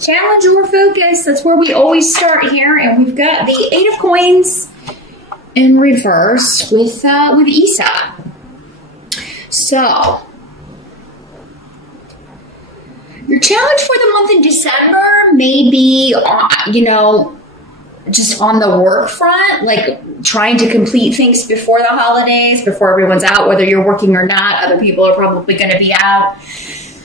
challenge or focus. That's where we always start here. And we've got the Eight of Coins in reverse with Isa. So, your challenge for the month in December may be, just on the work front, like trying to complete things before the holidays, before everyone's out, whether you're working or not. Other people are probably going to be out.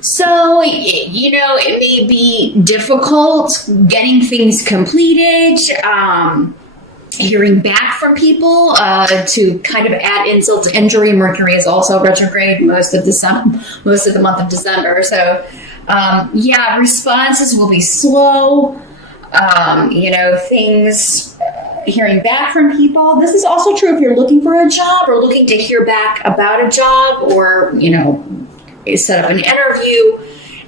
So, it may be difficult getting things completed, hearing back from people, to kind of add insult to injury. Mercury is also retrograde most of the month of December. So, responses will be slow. Things, hearing back from people. This is also true if you're looking for a job or looking to hear back about a job or, set up an interview,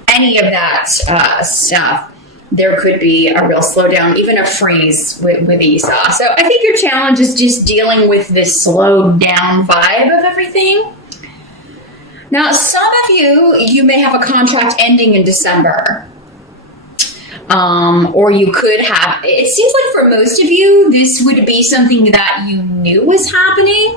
any of that stuff. There could be a real slowdown, even a freeze with Isa. So I think your challenge is just dealing with this slowed down vibe of everything. Now, some of you may have a contract ending in December. Or you could have, it seems like for most of you, this would be something that you knew was happening.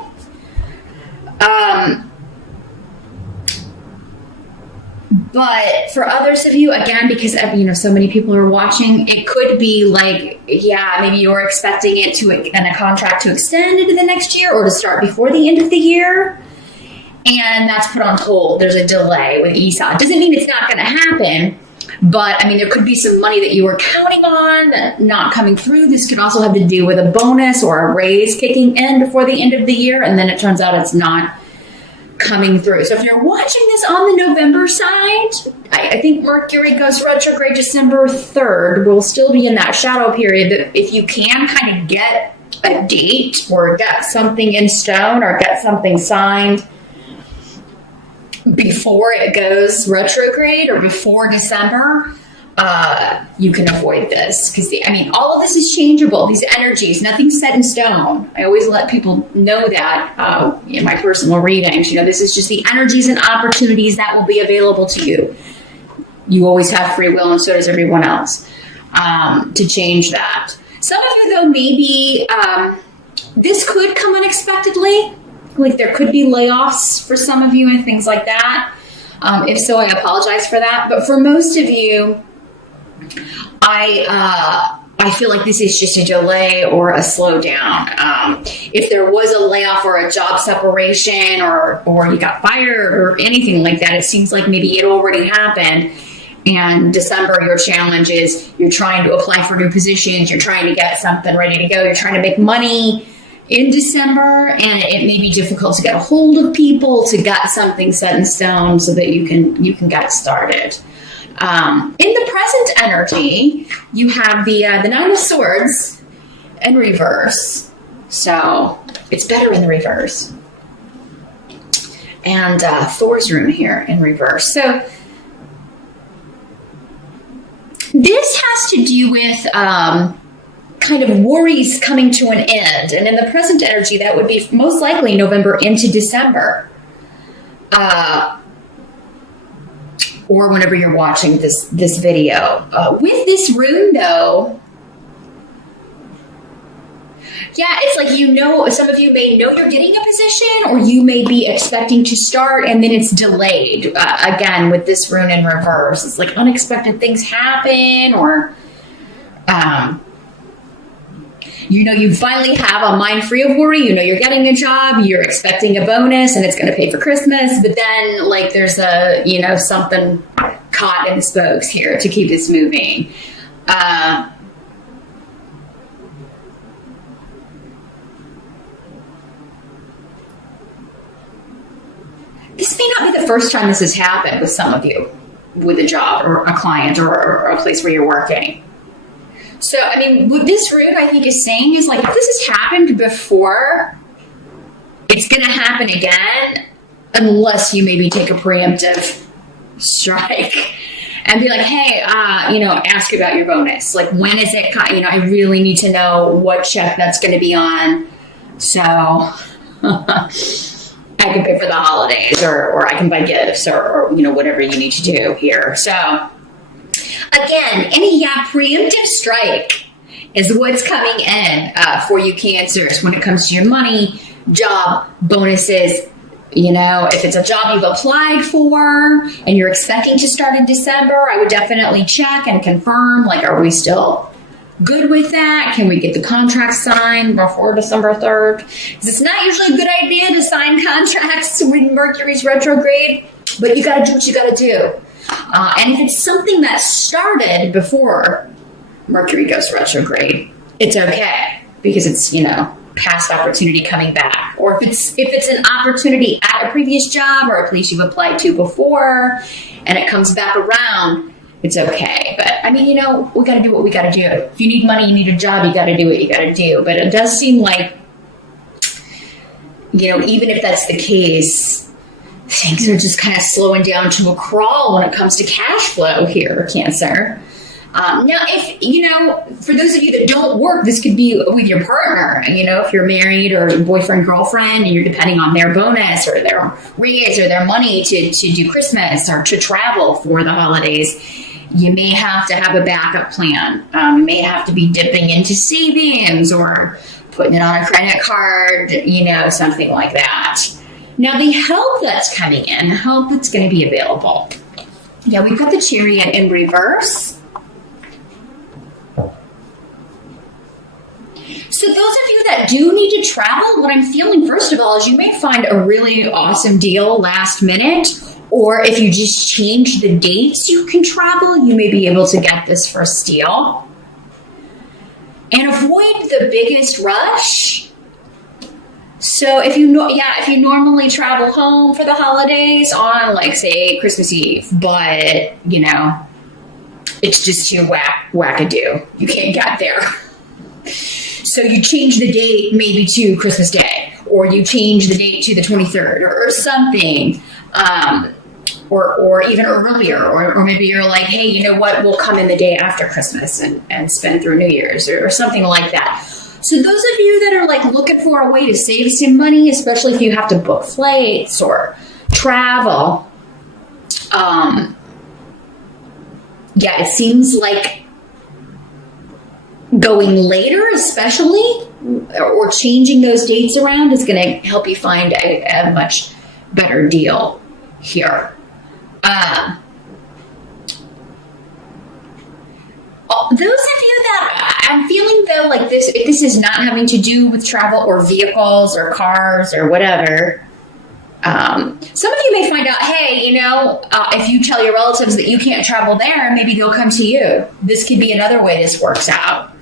But for others of you, again, because so many people are watching, it could be like, maybe you're expecting it and a contract to extend into the next year or to start before the end of the year. And that's put on hold. There's a delay with Isa. It doesn't mean it's not going to happen. But, there could be some money that you were counting on not coming through. This could also have to do with a bonus or a raise kicking in before the end of the year, and then it turns out it's not coming through. So if you're watching this on the November side, I think Mercury goes retrograde December 3rd. We'll still be in that shadow period. But if you can kind of get a date or get something in stone or get something signed before it goes retrograde or before December, you can avoid this. Because, all of this is changeable. These energies, nothing's set in stone. I always let people know that in my personal readings. This is just the energies and opportunities that will be available to you. You always have free will, and so does everyone else, to change that. Some of you, though, maybe this could come unexpectedly. Like there could be layoffs for some of you and things like that. If so, I apologize for that. But for most of you, I feel like this is just a delay or a slowdown. If there was a layoff or a job separation or you got fired or anything like that, it seems like maybe it already happened. And December, your challenge is you're trying to apply for new positions. You're trying to get something ready to go. You're trying to make money in December, and it may be difficult to get a hold of people to get something set in stone so that you can get started. In the present energy, you have the Nine of Swords in reverse, so it's better in the reverse. And Thor's rune here in reverse. So this has to do with kind of worries coming to an end. And in the present energy, that would be most likely November into December. Or whenever you're watching this video. With this rune, though, it's like, some of you may know you're getting a position, or you may be expecting to start, and then it's delayed. Again, with this rune in reverse, it's like unexpected things happen, or you finally have a mind free of worry. You're getting a job, you're expecting a bonus, and it's going to pay for Christmas. But then, there's something caught in the spokes here to keep this moving. This may not be the first time this has happened with some of you, with a job or a client or a place where you're working. So, what this rune, I think, is saying is, if this has happened before, it's going to happen again, unless you maybe take a preemptive strike and be like, hey, ask about your bonus. When is it? I really need to know what check that's going to be on. So I can pay for the holidays or I can buy gifts or whatever you need to do here. So Again, any preemptive strike is what's coming in for you Cancers when it comes to your money, job, bonuses. You know, if it's a job you've applied for and you're expecting to start in December, I would definitely check and confirm, like, are we still good with that? Can we get the contract signed before December 3rd? Because it's not usually a good idea to sign contracts when Mercury's retrograde, but you got to do what you got to do. And if it's something that started before Mercury goes retrograde, it's okay because it's, you know, past opportunity coming back. Or if it's an opportunity at a previous job or a place you've applied to before and it comes back around, it's okay. But I mean, you know, we got to do what we got to do. If you need money, you need a job, you got to do what you got to do. But it does seem like, you know, even if that's the case, things are just kind of slowing down to a crawl when it comes to cash flow here, Cancer. Now, if, you know, for those of you that don't work, this could be with your partner. You know, if you're married or boyfriend, girlfriend, and you're depending on their bonus or their raise or their money to do Christmas or to travel for the holidays, you may have to have a backup plan. You may have to be dipping into savings or putting it on a credit card, you know, something like that. Now, the help that's coming in, help that's going to be available. Yeah, we've got the Chariot in reverse. So those of you that do need to travel, what I'm feeling, first of all, is you may find a really awesome deal last minute, or if you just change the dates you can travel, you may be able to get this first deal. And avoid the biggest rush. So if you normally travel home for the holidays on, like, say, Christmas Eve, but, you know, it's just too wackadoo. You can't get there. So you change the date maybe to Christmas Day, or you change the date to the 23rd or something, or even earlier, or maybe you're like, hey, you know what, we'll come in the day after Christmas and spend through New Year's or something like that. So those of you that are like looking for a way to save some money, especially if you have to book flights or travel, it seems like going later, especially, or changing those dates around is going to help you find a much better deal here. Those of you that I'm feeling though, like this, if this is not having to do with travel or vehicles or cars or whatever, some of you may find out, hey, you know, if you tell your relatives that you can't travel there, maybe they'll come to you. This could be another way this works out.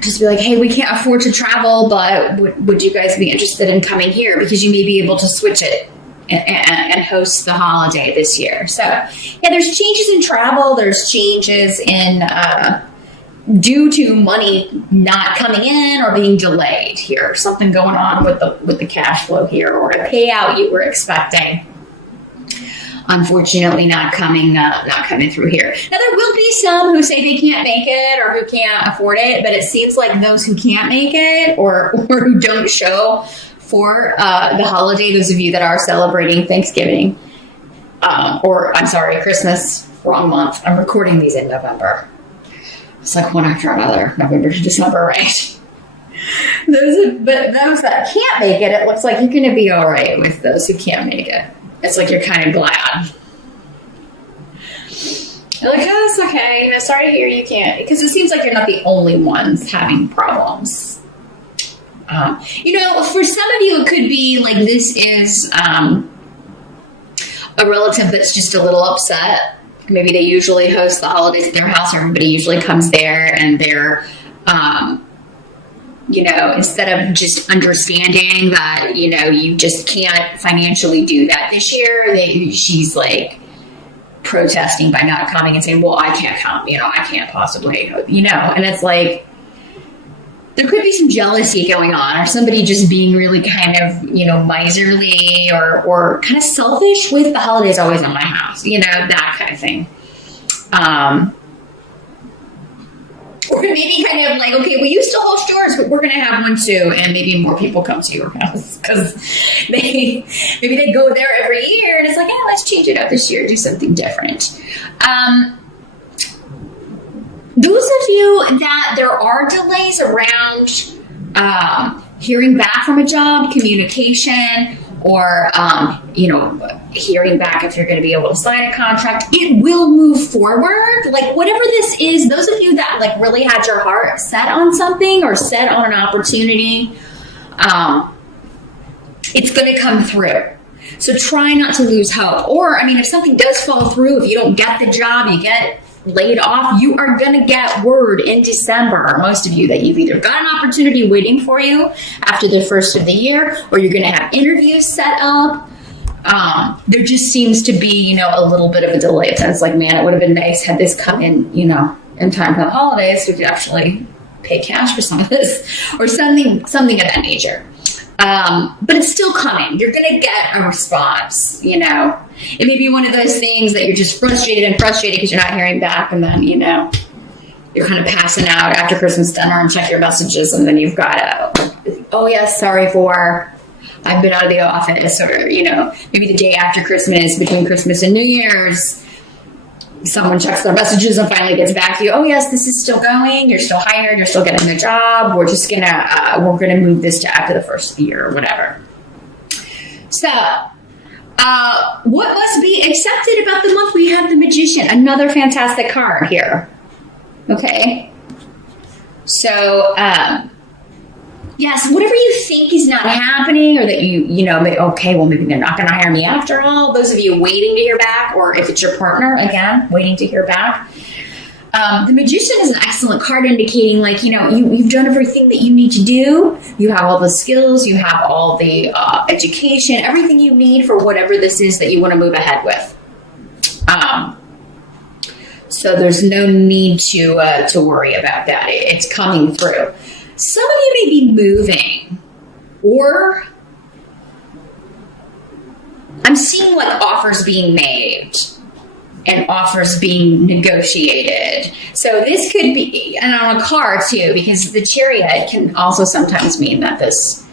Just be like, hey, we can't afford to travel, but would you guys be interested in coming here? Because you may be able to switch it and host the holiday this year. So, yeah, there's changes in travel. There's changes in due to money not coming in or being delayed here. Something going on with the cash flow here, or a payout you were expecting. Unfortunately, not coming through here. Now, there will be some who say they can't make it or who can't afford it, but it seems like those who can't make it or who don't show for the holiday, those of you that are celebrating Thanksgiving, Christmas, wrong month. I'm recording these in November. It's like one after another, November to December, right? Those that can't make it, it looks like you're going to be all right with those who can't make it. It's like you're kind of glad. You're like, oh, it's okay. You know, sorry to hear you can't. Because it seems like you're not the only ones having problems. You know, for some of you, it could be like this is a relative that's just a little upset. Maybe they usually host the holidays at their house. Everybody usually comes there and they're... you know, instead of just understanding that, you know, you just can't financially do that this year, she's like protesting by not coming and saying, well, I can't come, you know, I can't possibly, you know, and it's like, there could be some jealousy going on, or somebody just being really kind of, you know, miserly or kind of selfish with the holidays always in my house, you know, that kind of thing. Or maybe kind of like, okay, well, you still host yours, but we're going to have one too, and maybe more people come to your house because maybe they go there every year, and it's like, let's change it up this year, do something different. Those of you that there are delays around hearing back from a job, communication, or hearing back if you're going to be able to sign a contract, it will move forward. Like whatever this is, those of you that like really had your heart set on something or set on an opportunity, it's going to come through. So try not to lose hope. Or, if something does fall through, if you don't get the job, you get laid off, you are going to get word in December, most of you, that you've either got an opportunity waiting for you after the first of the year, or you're going to have interviews set up. There just seems to be, a little bit of a delay. It sounds like, man, it would have been nice had this come in, in time for the holidays so we could actually pay cash for some of this, or something of that nature. But it's still coming. You're going to get a response, It may be one of those things that you're just frustrated because you're not hearing back, and then, you're kind of passing out after Christmas dinner and check your messages, and then you've got I've been out of the office, or, maybe the day after Christmas, between Christmas and New Year's, someone checks their messages and finally gets back to you. Oh yes, this is still going. You're still hired. You're still getting the job. We're just we're gonna move this to after the first of the year or whatever. So, what must be accepted about the month? We have the Magician, another fantastic card here. Okay. So, yes, whatever you think is not happening, or that maybe they're not going to hire me after all. Those of you waiting to hear back, or if it's your partner, again, waiting to hear back. The Magician is an excellent card indicating, like, you've done everything that you need to do. You have all the skills, you have all the education, everything you need for whatever this is that you want to move ahead with. So there's no need to worry about that. It's coming through. Some of you may be moving, or I'm seeing like offers being made and offers being negotiated. So this could be, and on a car too, because the Chariot can also sometimes mean that this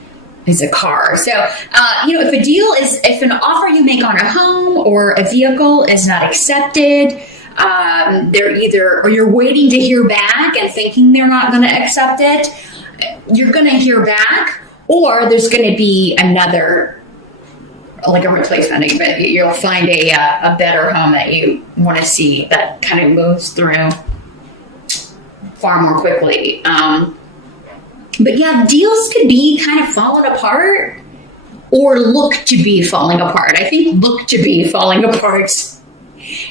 is a car. So, if an offer you make on a home or a vehicle is not accepted, or you're waiting to hear back and thinking they're not going to accept it, you're going to hear back, or there's going to be another, like a replacement. You'll find a better home that you want to see that kind of moves through far more quickly. But yeah, deals could be kind of falling apart or look to be falling apart. I think look to be falling apart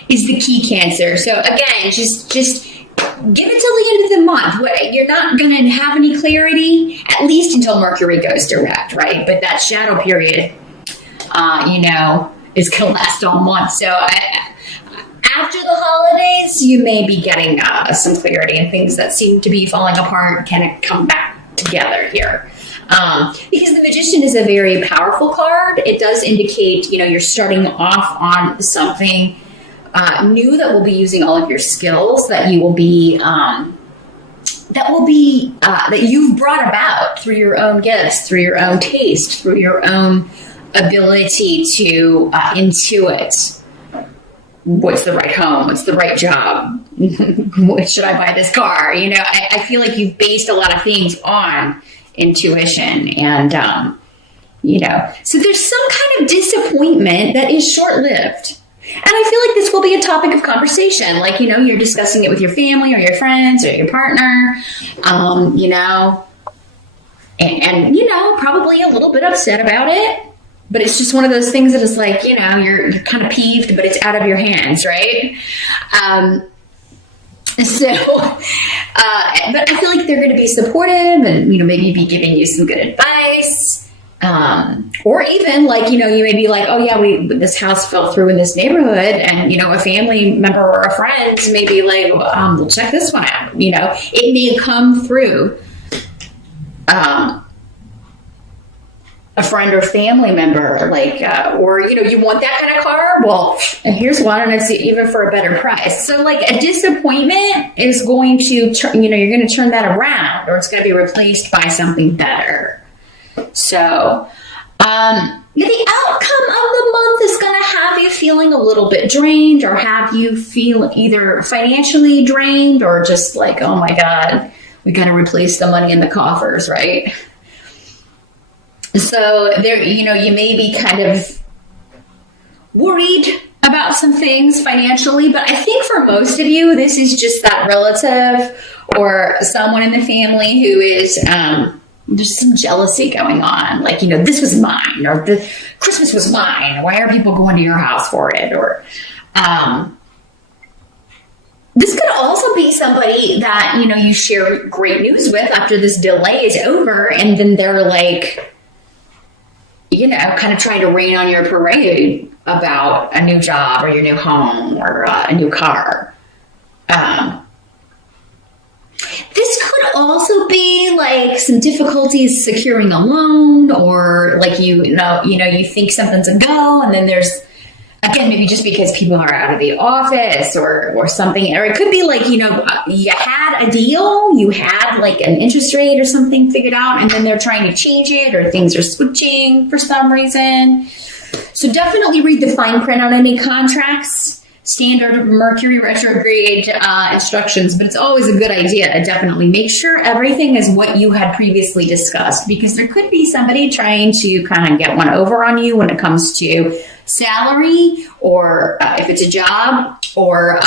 is the key, Cancer. So again, just give it till the end of the month. You're not going to have any clarity, at least until Mercury goes direct, right? But that shadow period, is going to last all month. So after the holidays, you may be getting some clarity, and things that seem to be falling apart can come back together here. Because the Magician is a very powerful card. It does indicate, you're starting off on something new that will be using all of your skills that you will be that you've brought about through your own gifts, through your own taste, through your own ability to intuit what's the right home, what's the right job, should I buy this car? I feel like you've based a lot of things on intuition, and so there's some kind of disappointment that is short-lived. And I feel like this will be a topic of conversation. Like, you're discussing it with your family or your friends or your partner, and probably a little bit upset about it. But it's just one of those things that is like, you're kind of peeved, but it's out of your hands, right? But I feel like they're going to be supportive and, maybe be giving you some good advice. Or even like, you may be like, oh yeah, this house fell through in this neighborhood, and, a family member or a friend may be like, we'll check this one out. It may come through, a friend or family member, like, or, you know, you want that kind of car? Well, and here's one, and it's even for a better price. So, like, a disappointment is going to, you know, you're going to turn that around, or it's going to be replaced by something better. So, the outcome of the month is going to have you feeling a little bit drained, or have you feel either financially drained, or just like, oh my God, we got to replace the money in the coffers, right? So there, you know, you may be kind of worried about some things financially, but I think for most of you, this is just that relative or someone in the family who is, there's some jealousy going on. Like, you know, this was mine, or the Christmas was mine. Why are people going to your house for it? Or, this could also be somebody that, you know, you share great news with after this delay is over, and then they're like, you know, kind of trying to rain on your parade about a new job or your new home or a new car. This could also be like some difficulties securing a loan, or like, you know, you think something's a go, and then there's, again, maybe just because people are out of the office or something, or it could be like, you know, you had a deal, you had like an interest rate or something figured out, and then they're trying to change it, or things are switching for some reason. So definitely read the fine print on any contracts, standard Mercury retrograde instructions, but it's always a good idea to definitely make sure everything is what you had previously discussed, because there could be somebody trying to kind of get one over on you when it comes to salary, or if it's a job, or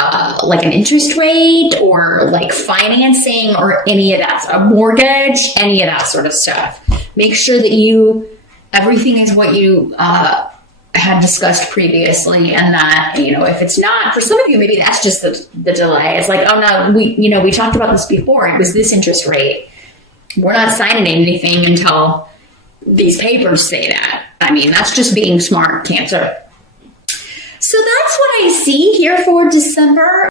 like an interest rate, or like financing, or any of that, a mortgage, any of that sort of stuff. Make sure that everything is what you had discussed previously, and that, you know, if it's not, for some of you, maybe that's just the delay. It's like, oh no, we talked about this before. It was this interest rate. We're not signing anything until these papers say that. I mean, that's just being smart, Cancer. So that's what I see here for December.